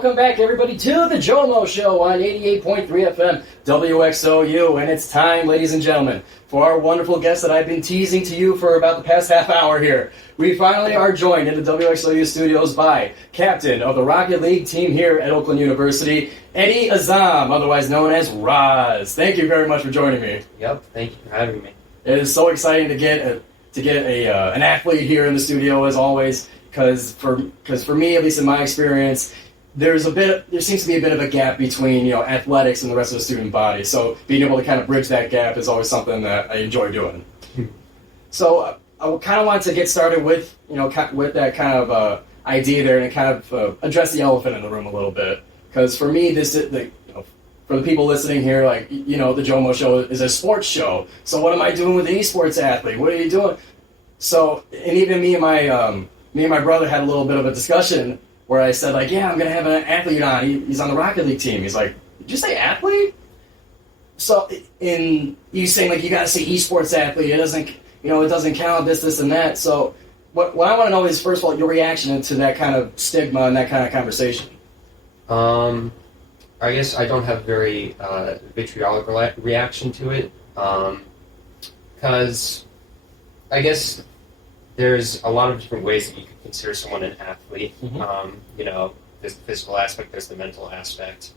Welcome back, everybody, to the GioMoShow on 88.3 FM WXOU. And it's time, ladies and gentlemen, for our wonderful guest that I've been teasing to you for about the past half hour here. We finally are joined in the WXOU studios by captain of the Rocket League team here at Oakland University, Eddy Azzam, otherwise known as Rahz. Thank you very much for joining me. Yep, thank you for having me. It is so exciting to get an athlete here in the studio, as always, because for me, at least in my experience, there seems to be a bit of a gap between athletics and the rest of the student body. So being able to kind of bridge that gap is always something that I enjoy doing. So I kind of want to get started with that kind of idea there, and kind of address the elephant in the room a little bit. Because for me, for the people listening here, the GioMoShow is a sports show. So what am I doing with an esports athlete? What are you doing? So, and even me and my brother had a little bit of a discussion where I said, I'm going to have an athlete on. He's on the Rocket League team. He's like, did you say athlete? So, in you saying, you got to say esports athlete. It doesn't count, this, and that. So, what I want to know is, first of all, your reaction to that kind of stigma and that kind of conversation. I guess I don't have a very vitriolic reaction to it, because I guess there's a lot of different ways that you could consider someone an athlete. Mm-hmm. There's the physical aspect, there's the mental aspect.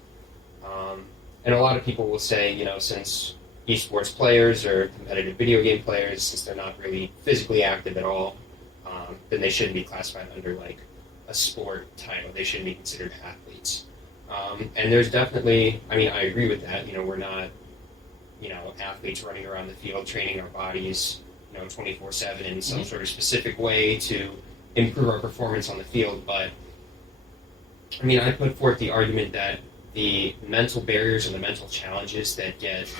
And a lot of people will say, since esports players or competitive video game players, since they're not really physically active at all, then they shouldn't be classified under a sport title. They shouldn't be considered athletes. And there's definitely, I agree with that. We're not, athletes running around the field, training our bodies 24/7 in some sort of specific way to improve our performance on the field. But I put forth the argument that the mental barriers and the mental challenges that get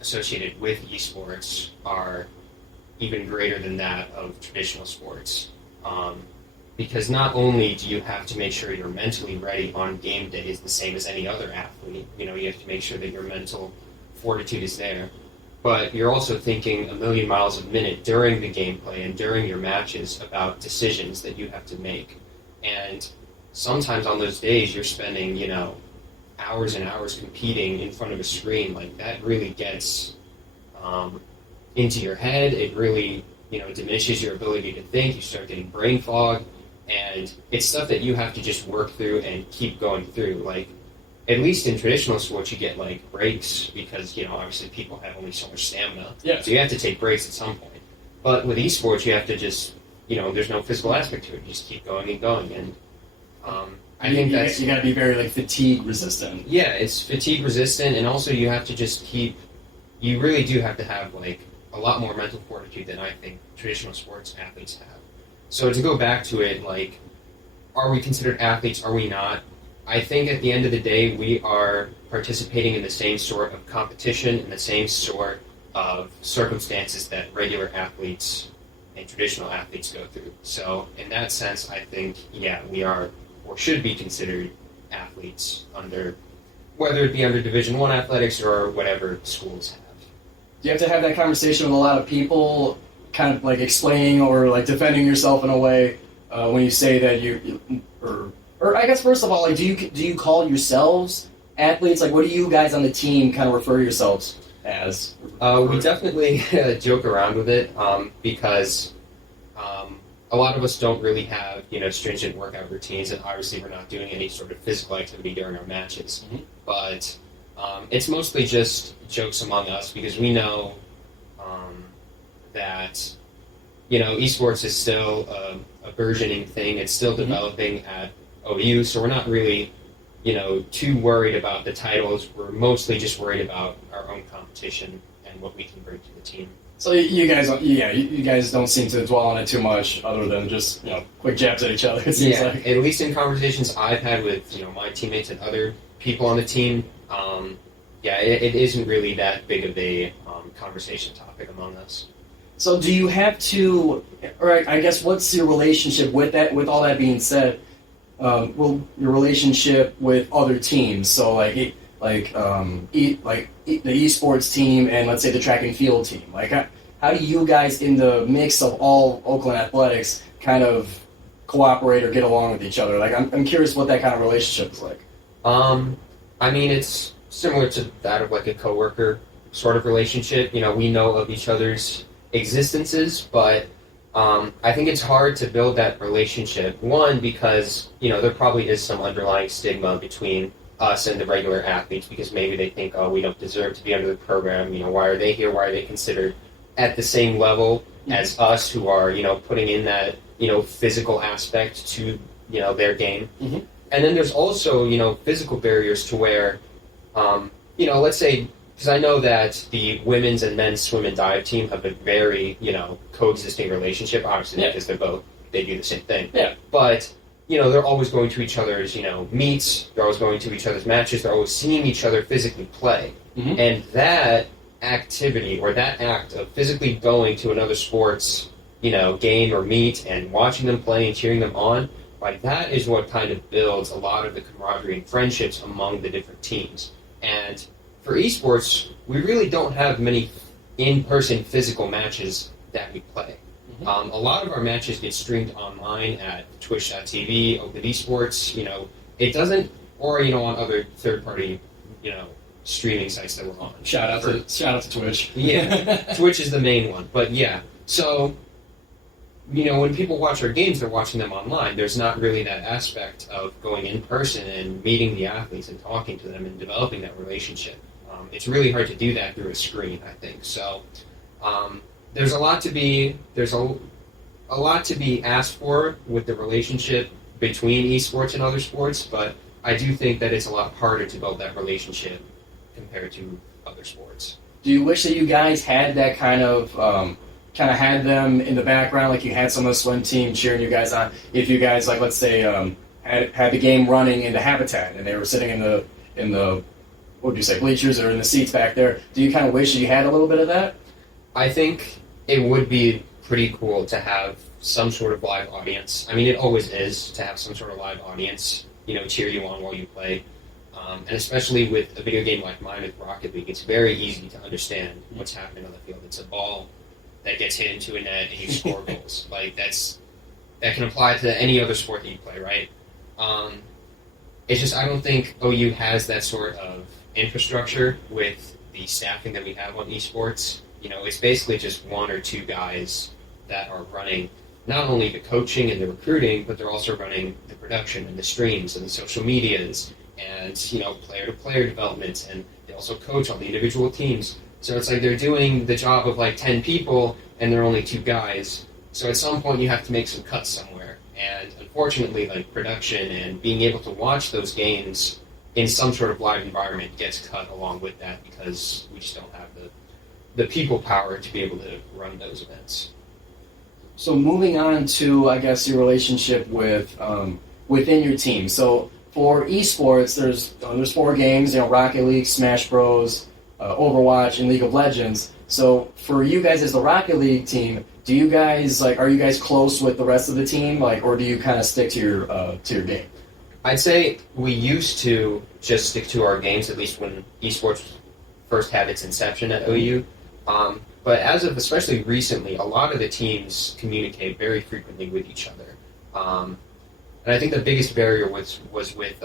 associated with esports are even greater than that of traditional sports. Because not only do you have to make sure you're mentally ready on game days the same as any other athlete, you have to make sure that your mental fortitude is there, but you're also thinking a million miles a minute during the gameplay and during your matches about decisions that you have to make. And sometimes on those days you're spending, hours and hours competing in front of a screen. That really gets into your head. It really, diminishes your ability to think. You start getting brain fog, and it's stuff that you have to just work through and keep going through. At least in traditional sports, you get breaks because obviously people have only so much stamina. Yeah. So you have to take breaks at some point. But with esports, you have to just there's no physical aspect to it. You just keep going and going. And I think that's you got to be very fatigue resistant. Yeah, it's fatigue resistant, and also you have to just keep. You really do have to have a lot more mental fortitude than I think traditional sports athletes have. So to go back to it, are we considered athletes? Are we not? I think at the end of the day, we are participating in the same sort of competition and the same sort of circumstances that regular athletes and traditional athletes go through. So in that sense, I think, we are or should be considered athletes under, whether it be under Division I athletics or whatever schools have. Do you have to have that conversation with a lot of people, kind of explaining or defending yourself in a way when you say that or I guess first of all, do you call yourselves athletes? What do you guys on the team kind of refer yourselves as? We definitely joke around with it because a lot of us don't really have stringent workout routines, and obviously we're not doing any sort of physical activity during our matches. Mm-hmm. But it's mostly just jokes among us because we know that esports is still a burgeoning thing. It's still developing at OU, so we're not really too worried about the titles. We're mostly just worried about our own competition and what we can bring to the team. So you guys don't seem to dwell on it too much, other than just quick jabs at each other. It seems like. At least in conversations I've had with my teammates and other people on the team, it isn't really that big of a conversation topic among us. So do you have to, or I guess, what's your relationship with that? With all that being said, your relationship with other teams. So the esports team and let's say the track and field team. How do you guys in the mix of all Oakland athletics kind of cooperate or get along with each other? Like, I'm curious what that kind of relationship is like. I mean, it's similar to that of like a coworker sort of relationship. We know of each other's existences, but I think it's hard to build that relationship. One, because there probably is some underlying stigma between us and the regular athletes, because maybe they think, oh, we don't deserve to be under the program. Why are they here? Why are they considered at the same level as us, who are putting in that physical aspect to their game? Mm-hmm. And then there's also physical barriers to where let's say, because I know that the women's and men's swim and dive team have a very coexisting relationship, obviously, because they do the same thing. Yeah. But they're always going to each other's meets, they're always going to each other's matches, they're always seeing each other physically play. Mm-hmm. And that activity, or that act of physically going to another sport's game or meet and watching them play and cheering them on, like, that is what kind of builds a lot of the camaraderie and friendships among the different teams. And for esports, we really don't have many in-person physical matches that we play. Mm-hmm. A lot of our matches get streamed online at twitch.tv, Open Esports, it doesn't, or on other third-party streaming sites that we're on. Shout out to Twitch. Yeah, Twitch is the main one, but yeah. So when people watch our games, they're watching them online. There's not really that aspect of going in person and meeting the athletes and talking to them and developing that relationship. It's really hard to do that through a screen, I think. So there's a lot to be asked for with the relationship between esports and other sports, but I do think that it's a lot harder to build that relationship compared to other sports. Do you wish that you guys had that kind of had them in the background, like you had some of the swim team cheering you guys on? If you guys, like, let's say, had the game running in the habitat and they were sitting in the what would you say, bleachers or in the seats back there, do you kind of wish that you had a little bit of that? I think it would be pretty cool to have some sort of live audience. I mean, it always is to have some sort of live audience, cheer you on while you play. And especially with a video game like mine with Rocket League, it's very easy to understand what's happening on the field. It's a ball that gets hit into a net and you score goals. Like, that can apply to any other sport that you play, right? It's just, I don't think OU has that sort of infrastructure with the staffing that we have on esports. It's basically just one or two guys that are running not only the coaching and the recruiting, but they're also running the production and the streams and the social medias and player-to-player development, and they also coach on the individual teams. So it's like they're doing the job of like 10 people and they're only two guys. So at some point you have to make some cuts somewhere. And unfortunately, like, production and being able to watch those games in some sort of live environment gets cut along with that, because we just don't have the people power to be able to run those events. So moving on to, I guess, your relationship with within your team. So for esports, there's 4 games, Rocket League, Smash Bros, Overwatch, and League of Legends. So for you guys as the Rocket League team, do you guys are you guys close with the rest of the team, or do you kind of stick to your game? I'd say we used to just stick to our games, at least when esports first had its inception at OU. But as of especially recently, a lot of the teams communicate very frequently with each other. And I think the biggest barrier was with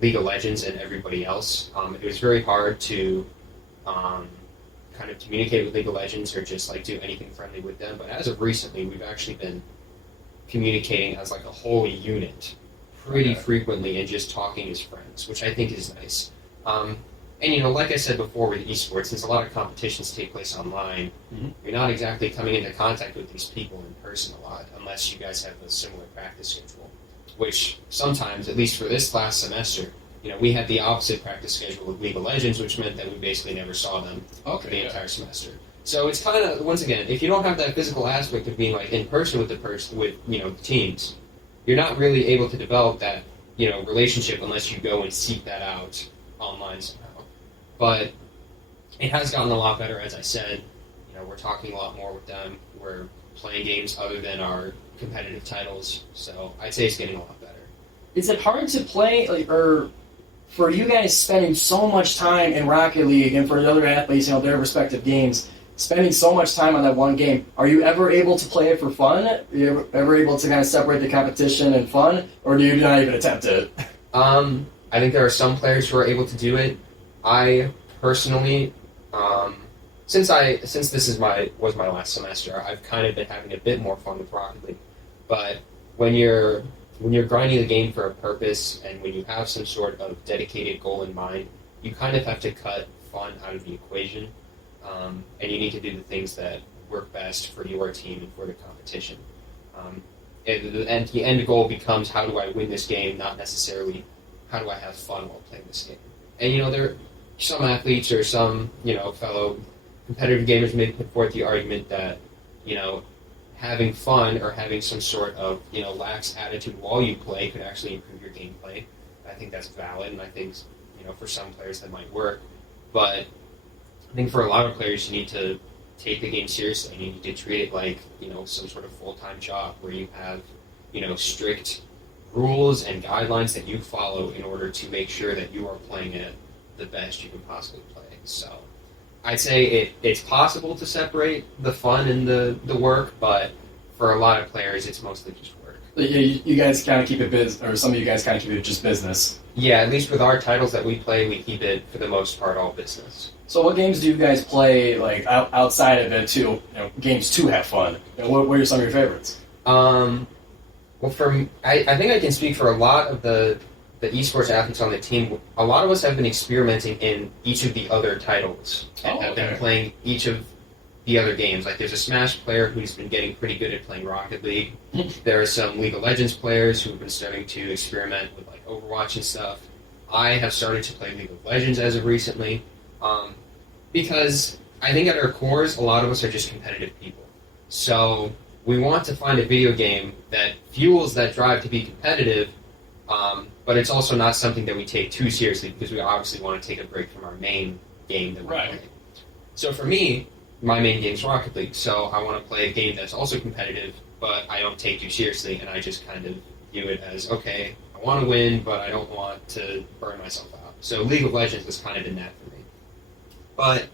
League of Legends and everybody else. It was very hard to kind of communicate with League of Legends or just like do anything friendly with them. But as of recently, we've actually been communicating as like a whole unit pretty frequently and just talking as friends, which I think is nice. And like I said before with esports, since a lot of competitions take place online, you're not exactly coming into contact with these people in person a lot, unless you guys have a similar practice schedule, which sometimes, at least for this last semester, we had the opposite practice schedule with League of Legends, which meant that we basically never saw them for the entire semester. So it's kind of, once again, if you don't have that physical aspect of being like in person with the teams, you're not really able to develop that relationship unless you go and seek that out online somehow. But it has gotten a lot better, as I said. We're talking a lot more with them. We're playing games other than our competitive titles, so I'd say it's getting a lot better. Is it hard to play, or for you guys spending so much time in Rocket League and for the other athletes, their respective games, spending so much time on that one game, are you ever able to play it for fun? Are you ever able to kind of separate the competition and fun, or do you not even attempt it? I think there are some players who are able to do it. I personally, since this was my last semester, I've kind of been having a bit more fun with Rocket League. But when you're grinding the game for a purpose, and when you have some sort of dedicated goal in mind, you kind of have to cut fun out of the equation, and you need to do the things that work best for your team and for the competition. And the end goal becomes, how do I win this game, not necessarily how do I have fun while playing this game. And there are some athletes or some fellow competitive gamers may put forth the argument that having fun or having some sort of lax attitude while you play could actually improve your gameplay. I think that's valid, and I think for some players that might work. But I think for a lot of players, you need to take the game seriously. You need to treat it like some sort of full-time job where you have strict rules and guidelines that you follow in order to make sure that you are playing it the best you can possibly play. So I'd say it's possible to separate the fun and the work, but for a lot of players, it's mostly just work. You guys kind of keep it or some of you guys kind of keep it just business. Yeah, at least with our titles that we play, we keep it, for the most part, all business. So what games do you guys play, like, outside of it, too? Games to have fun? What are some of your favorites? Well, I think I can speak for a lot of the esports athletes on the team. A lot of us have been experimenting in each of the other titles and have been playing each of the other games. Like, there's a Smash player who's been getting pretty good at playing Rocket League. There are some League of Legends players who've been starting to experiment with, like, Overwatch and stuff. I have started to play League of Legends as of recently, because I think at our cores, a lot of us are just competitive people. So we want to find a video game that fuels that drive to be competitive, but it's also not something that we take too seriously, because we obviously want to take a break from our main game that we play. So for me, my main game is Rocket League, so I want to play a game that's also competitive, but I don't take too seriously, and I just kind of view it as, okay, I want to win, but I don't want to burn myself out. So League of Legends has kind of been that for me. But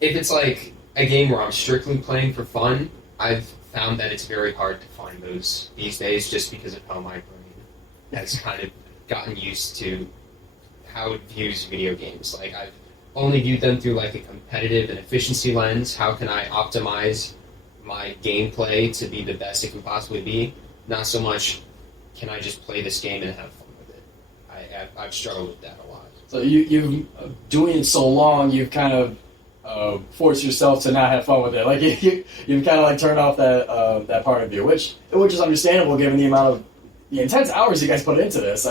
if it's like a game where I'm strictly playing for fun, I've found that it's very hard to find those these days, just because of how my brain has kind of gotten used to how it views video games. Like, I've only viewed them through like a competitive and efficiency lens. How can I optimize my gameplay to be the best it can possibly be? Not so much, can I just play this game and have fun with it? I've struggled with that a lot. So you've doing it so long, you've kind of forced yourself to not have fun with it. Like, you've kind of like turned off that part of you, which is understandable given the intense hours you guys put into this.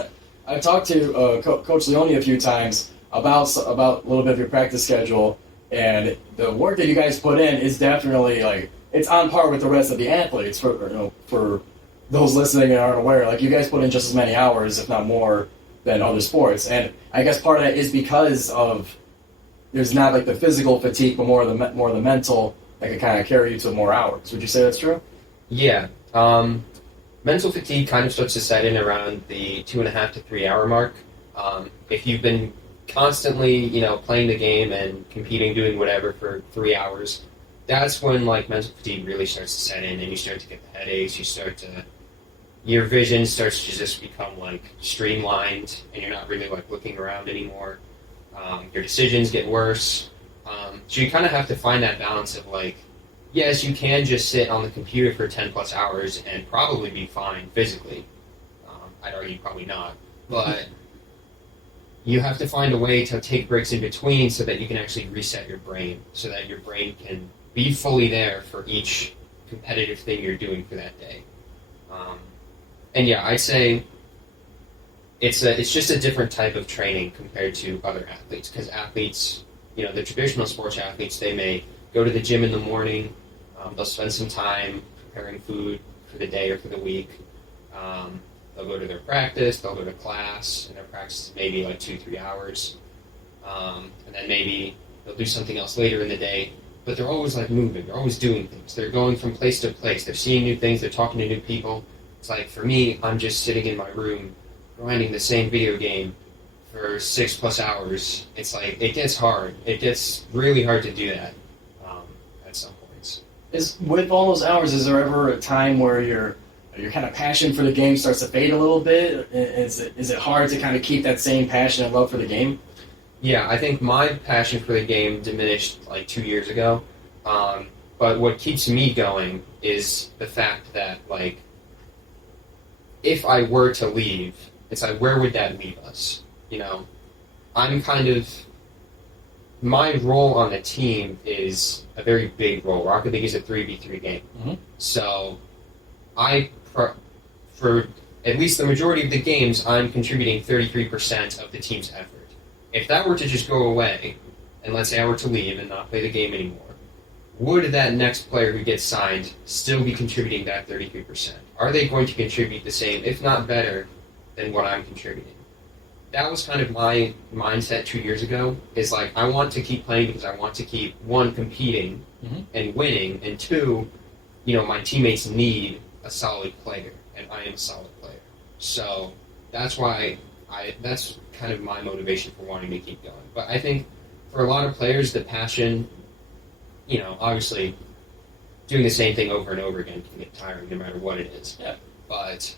I've talked to Coach Leone a few times about a little bit of your practice schedule, and the work that you guys put in is definitely, like, it's on par with the rest of the athletes. For those listening and aren't aware, like, you guys put in just as many hours, if not more, than other sports. And I guess part of that is because of there's not like the physical fatigue, but more the mental that can kind of carry you to more hours. Would you say that's true? Yeah. Mental fatigue kind of starts to set in around the 2.5 to 3 hour mark. If you've been constantly, playing the game and competing, doing whatever for 3 hours, that's when like mental fatigue really starts to set in, and you start to get the headaches. Your vision starts to just become like streamlined, and you're not really like looking around anymore. Your decisions get worse. So you kind of have to find that balance of like, yes, you can just sit on the computer for 10 plus hours and probably be fine physically. I'd argue probably not, but you have to find a way to take breaks in between so that you can actually reset your brain, so that your brain can be fully there for each competitive thing you're doing for that day. And yeah, I'd say it's just a different type of training compared to other athletes, because athletes, the traditional sports athletes, they may go to the gym in the morning, they'll spend some time preparing food for the day or for the week, they'll go to their practice, they'll go to class, and their practice is maybe like 2-3 hours, and then maybe they'll do something else later in the day, but they're always like moving, they're always doing things, they're going from place to place, they're seeing new things, they're talking to new people. It's like, for me, I'm just sitting in my room grinding the same video game for 6+ hours. It's like, it gets hard. It gets really hard to do that Is with all those hours, is there ever a time where your kind of passion for the game starts to fade a little bit? Is it hard to kind of keep that same passion and love for the game? Yeah, I think my passion for the game diminished like 2 years ago. But what keeps me going is the fact that, like, if I were to leave, it's like, where would that leave us? You know, my role on the team is a very big role. Rocket League is a 3v3 game. Mm-hmm. So for at least the majority of the games, I'm contributing 33% of the team's effort. If that were to just go away, and let's say I were to leave and not play the game anymore, would that next player who gets signed still be contributing that 33%? Are they going to contribute the same, if not better, than what I'm contributing? That was kind of my mindset 2 years ago, is like, I want to keep playing because I want to keep, one, competing and winning, and two, you know, my teammates need a solid player, and I am a solid player. So that's why that's kind of my motivation for wanting to keep going. But I think for a lot of players, the passion, you know, obviously doing the same thing over and over again can get tiring no matter what it is. Yeah. But,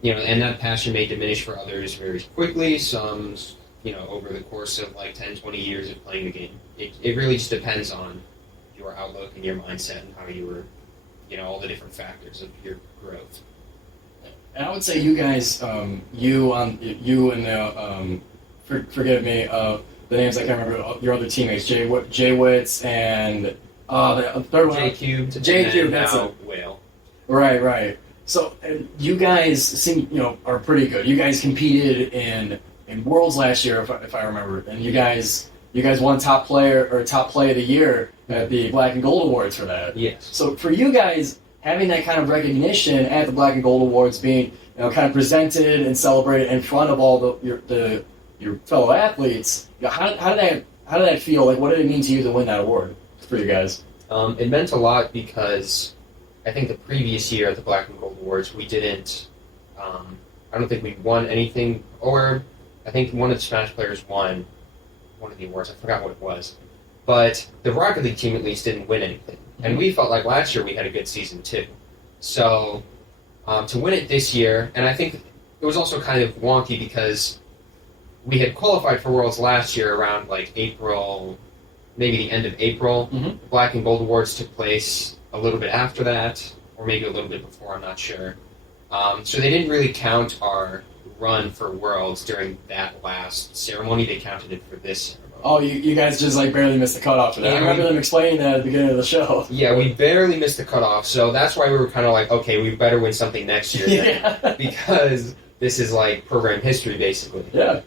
you know, and that passion may diminish for others very quickly. Some, you know, over the course of like 10, 20 years of playing the game. It really just depends on your outlook and your mindset and how you were, you know, all the different factors of your growth. And I would say you guys, you and the, forgive me, the names I can't remember, your other teammates, Jay Witz and the third one. J Cubed. J Cubed, that's now it. Whale. Right. So you guys seem, you know, are pretty good. You guys competed in Worlds last year, if I remember, and you guys won top play of the year at the Black and Gold Awards for that. Yes. So for you guys, having that kind of recognition at the Black and Gold Awards, being, you know, kind of presented and celebrated in front of all your fellow athletes, you know, how did that feel? Like, what did it mean to you to win that award for you guys? It meant a lot because I think the previous year at the Black and Gold Awards, we didn't. I don't think we won anything, or I think one of the Smash players won one of the awards. I forgot what it was, but the Rocket League team at least didn't win anything, and we felt like last year we had a good season too. So to win it this year, and I think it was also kind of wonky because we had qualified for Worlds last year around like April, maybe the end of April. Mm-hmm. The Black and Gold Awards took place a little bit after that, or maybe a little bit before, I'm not sure. So they didn't really count our run for Worlds during that last ceremony. They counted it for this ceremony. Oh, you guys just like barely missed the cutoff for that. Yeah, I remember them explaining that at the beginning of the show. Yeah, we barely missed the cutoff, so that's why we were kind of like, okay, we better win something next year then, because this is like program history, basically. Yeah.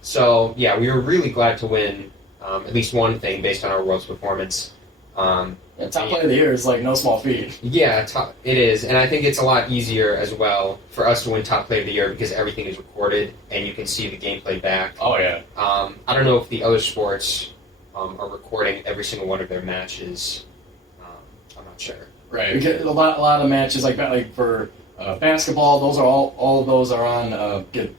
So, yeah, we were really glad to win at least one thing based on our World's performance. Top player of the year is like no small feat. Yeah, it is, and I think it's a lot easier as well for us to win top player of the year because everything is recorded and you can see the gameplay back. Oh yeah. I don't know if the other sports are recording every single one of their matches. I'm not sure. Right. We get a lot of matches like for basketball. Those are all of those are on get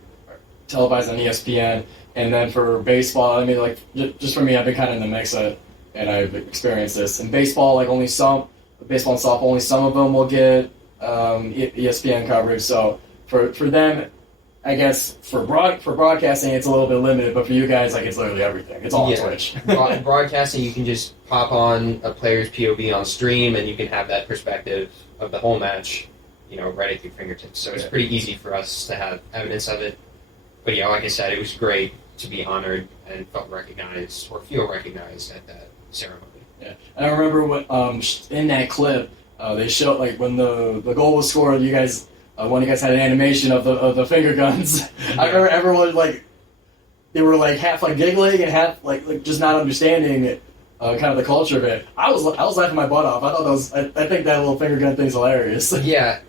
televised on ESPN, and then for baseball, I mean, like just for me, I've been kind of in the mix and I've experienced this. In baseball, like baseball and softball, only some of them will get ESPN coverage. So for them, I guess for broadcasting, it's a little bit limited. But for you guys, like it's literally everything. It's all on Twitch. Broadcasting, you can just pop on a player's POV on stream, and you can have that perspective of the whole match, you know, right at your fingertips. So it's pretty easy for us to have evidence of it. But yeah, like I said, it was great to be honored and feel recognized at that ceremony. Yeah, and I remember when in that clip they showed like when the goal was scored. You guys, when you guys had an animation of the finger guns. Yeah. I remember everyone like they were like half like giggling and half like just not understanding kind of the culture of it. I was laughing my butt off. I thought that was I think that little finger gun thing's hilarious. Yeah,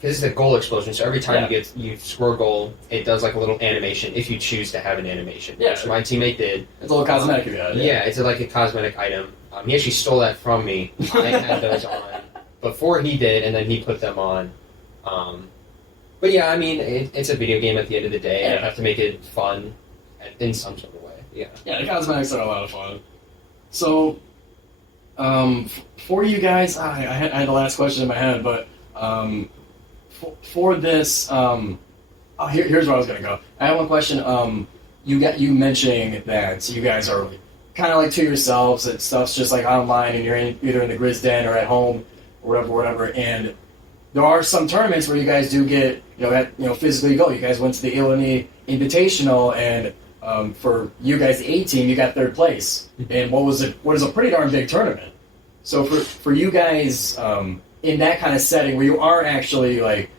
because it's a goal explosion, so every time you score a goal, it does like a little animation if you choose to have an animation, which my teammate did. It's a little cosmetic. Yeah, it's like a cosmetic item. He actually stole that from me. I had those on before he did, and then he put them on. But yeah, I mean, it's a video game at the end of the day, and I have to make it fun in some sort of way. Yeah. Yeah, the cosmetics are a lot of fun. So, For you guys, I had the last question in my head, but for this, here's where I was gonna go. I have one question. You mentioning that you guys are kind of like to yourselves. That stuff's just like online, and you're either in the Grizz Den or at home, or whatever. And there are some tournaments where you guys do get, physically go. You guys went to the Illinois Invitational, and for you guys, the A team, you got third place. And what is a pretty darn big tournament. So for you guys, in that kind of setting where you aren't actually like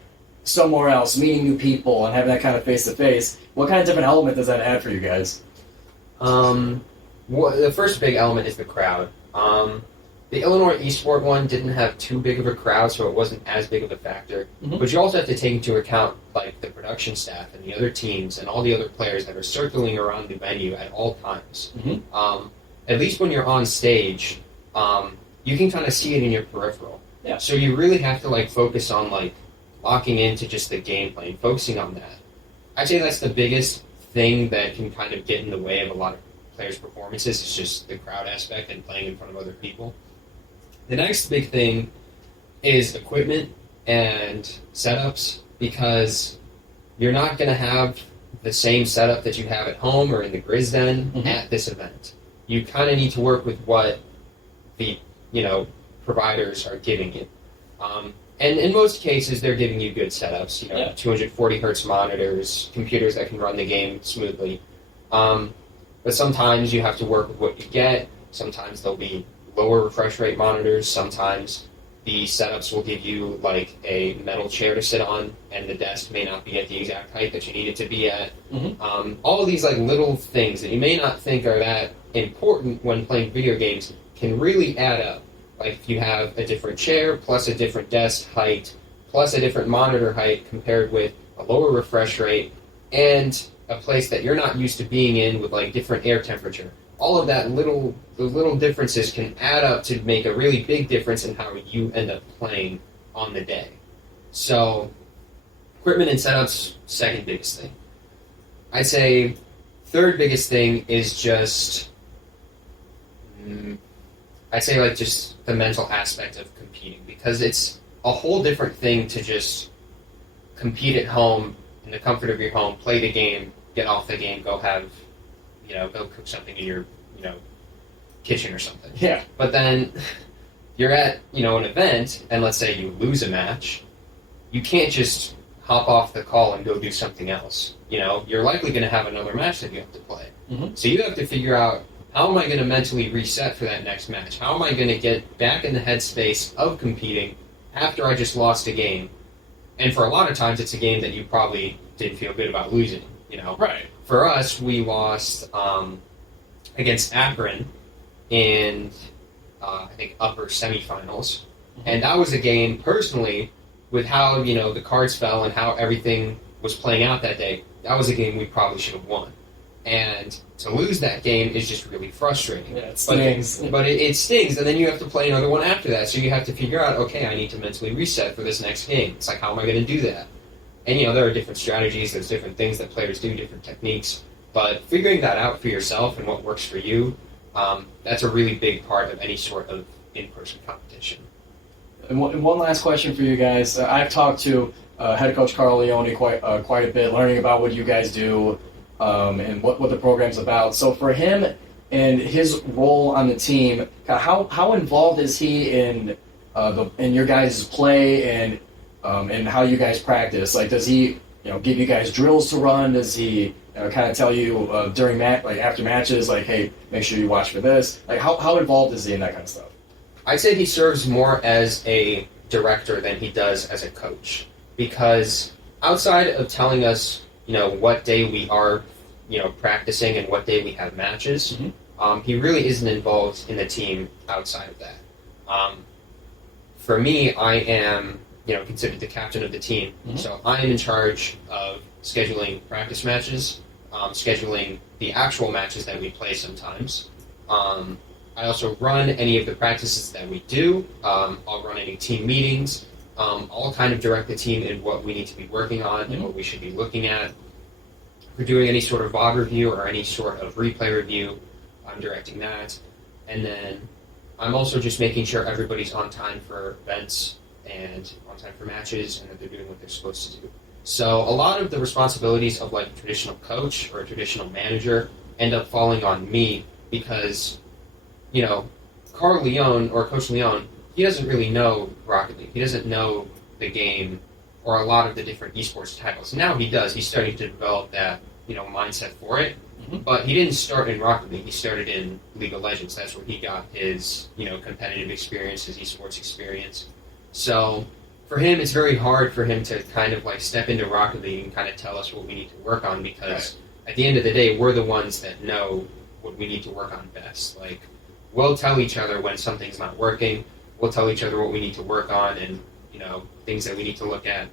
somewhere else, meeting new people and having that kind of face to face, what kind of different element does that add for you guys? Well, the first big element is the crowd. The Illinois Esport one didn't have too big of a crowd, so it wasn't as big of a factor. Mm-hmm. But you also have to take into account like the production staff and the other teams and all the other players that are circling around the venue at all times. Mm-hmm. At least when you're on stage, you can kind of see it in your peripheral. Yeah. So you really have to like focus on like locking into just the gameplay and focusing on that. I'd say that's the biggest thing that can kind of get in the way of a lot of players' performances. It's just the crowd aspect and playing in front of other people. The next big thing is equipment and setups, because you're not going to have the same setup that you have at home or in the Grizz Den at this event. You kind of need to work with what the providers are giving you. And in most cases, they're giving you good setups, 240 hertz monitors, computers that can run the game smoothly. But sometimes you have to work with what you get. Sometimes there'll be lower refresh rate monitors. Sometimes the setups will give you like a metal chair to sit on, and the desk may not be at the exact height that you need it to be at. Mm-hmm. All of these like little things that you may not think are that important when playing video games can really add up. Like if you have a different chair plus a different desk height plus a different monitor height compared with a lower refresh rate and a place that you're not used to being in with like different air temperature. All of that those little differences can add up to make a really big difference in how you end up playing on the day. So equipment and setups, second biggest thing. I'd say third biggest thing is just I'd say like just the mental aspect of competing, because it's a whole different thing to just compete at home in the comfort of your home, play the game, get off the game, go have, go cook something in your, kitchen or something. Yeah. But then you're at, an event, and let's say you lose a match, you can't just hop off the call and go do something else. You're likely going to have another match that you have to play. Mm-hmm. So you have to figure out, how am I going to mentally reset for that next match? How am I going to get back in the headspace of competing after I just lost a game? And for a lot of times, it's a game that you probably didn't feel good about losing, Right. For us, we lost against Akron in, I think, upper semifinals. Mm-hmm. And that was a game, personally, with how, the cards fell and how everything was playing out that day, that was a game we probably should have won. And to lose that game is just really frustrating. Yeah, it stings. But it stings, and then you have to play another one after that. So you have to figure out, okay, I need to mentally reset for this next game. It's like, how am I going to do that? And, there are different strategies. There's different things that players do, different techniques. But figuring that out for yourself and what works for you, that's a really big part of any sort of in-person competition. And one last question for you guys. I've talked to head coach Carl Leone quite a bit, learning about what you guys do and what the program's about. So for him and his role on the team, how involved is he in your guys' play and how you guys practice? Like, does he give you guys drills to run? Does he kind of tell you during after matches, like, hey, make sure you watch for this? Like, how involved is he in that kind of stuff? I'd say he serves more as a director than he does as a coach, because outside of telling us, what day we are, practicing and what day we have matches, mm-hmm. He really isn't involved in the team outside of that. For me, I am, considered the captain of the team, mm-hmm. so I am in charge of scheduling practice matches, scheduling the actual matches that we play sometimes. I also run any of the practices that we do. I'll run any team meetings. I'll kind of direct the team in what we need to be working on and what we should be looking at. If we're doing any sort of VOD review or any sort of replay review, I'm directing that. And then I'm also just making sure everybody's on time for events and on time for matches and that they're doing what they're supposed to do. So a lot of the responsibilities of like a traditional coach or a traditional manager end up falling on me because, you know, Carl Leone or Coach Leone, he doesn't really know Rocket League. He doesn't know the game or a lot of the different esports titles. Now he does. He's starting to develop that, you know, mindset for it. But he didn't start in Rocket League. He started in League of Legends. That's where he got his, you know, competitive experience, his esports experience. So for him, it's very hard for him to kind of like step into Rocket League and kind of tell us what we need to work on because at the end of the day, we're the ones that know what we need to work on best. Like, we'll tell each other when something's not working. We'll tell each other what we need to work on and, you know, things that we need to look at.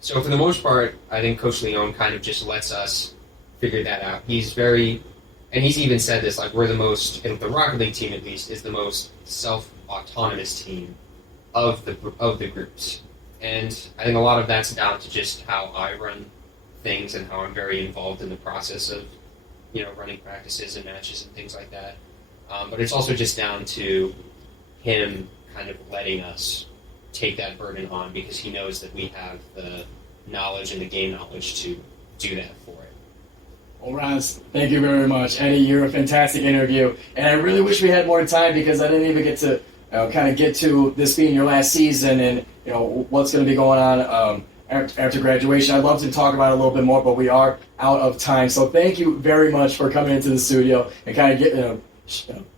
So for the most part, I think Coach Leone kind of just lets us figure that out. He's very, and he's even said this, like, we're the most, the Rocket League team at least, is the most self-autonomous team of the groups. And I think a lot of that's down to just how I run things and how I'm very involved in the process of, you know, running practices and matches and things like that. But it's also just down to him kind of letting us take that burden on because he knows that we have the knowledge and the game knowledge to do that for it. Well, Rahz, thank you very much. Eddy, you're a fantastic interview. And I really wish we had more time because I didn't even get to kind of get to this being your last season and, you know, what's going to be going on after graduation. I'd love to talk about it a little bit more, but we are out of time. So thank you very much for coming into the studio and kind of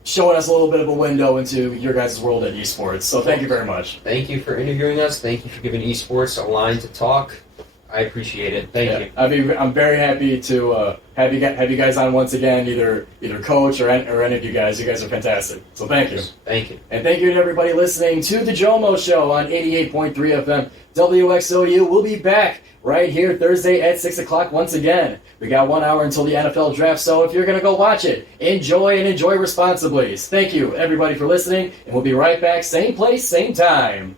showing us a little bit of a window into your guys' world at esports. So thank you very much. Thank you for interviewing us. Thank you for giving esports a line to talk. I appreciate it. Thank you. I'm very happy to have you guys on once again, either coach or any of you guys. You guys are fantastic. So thank you. Thank you. And thank you to everybody listening to the GioMoShow on 88.3 FM WXOU. We'll be back right here Thursday at 6 o'clock once again. We got 1 hour until the NFL draft, so if you're going to go watch it, enjoy and enjoy responsibly. Thank you, everybody, for listening, and we'll be right back, same place, same time.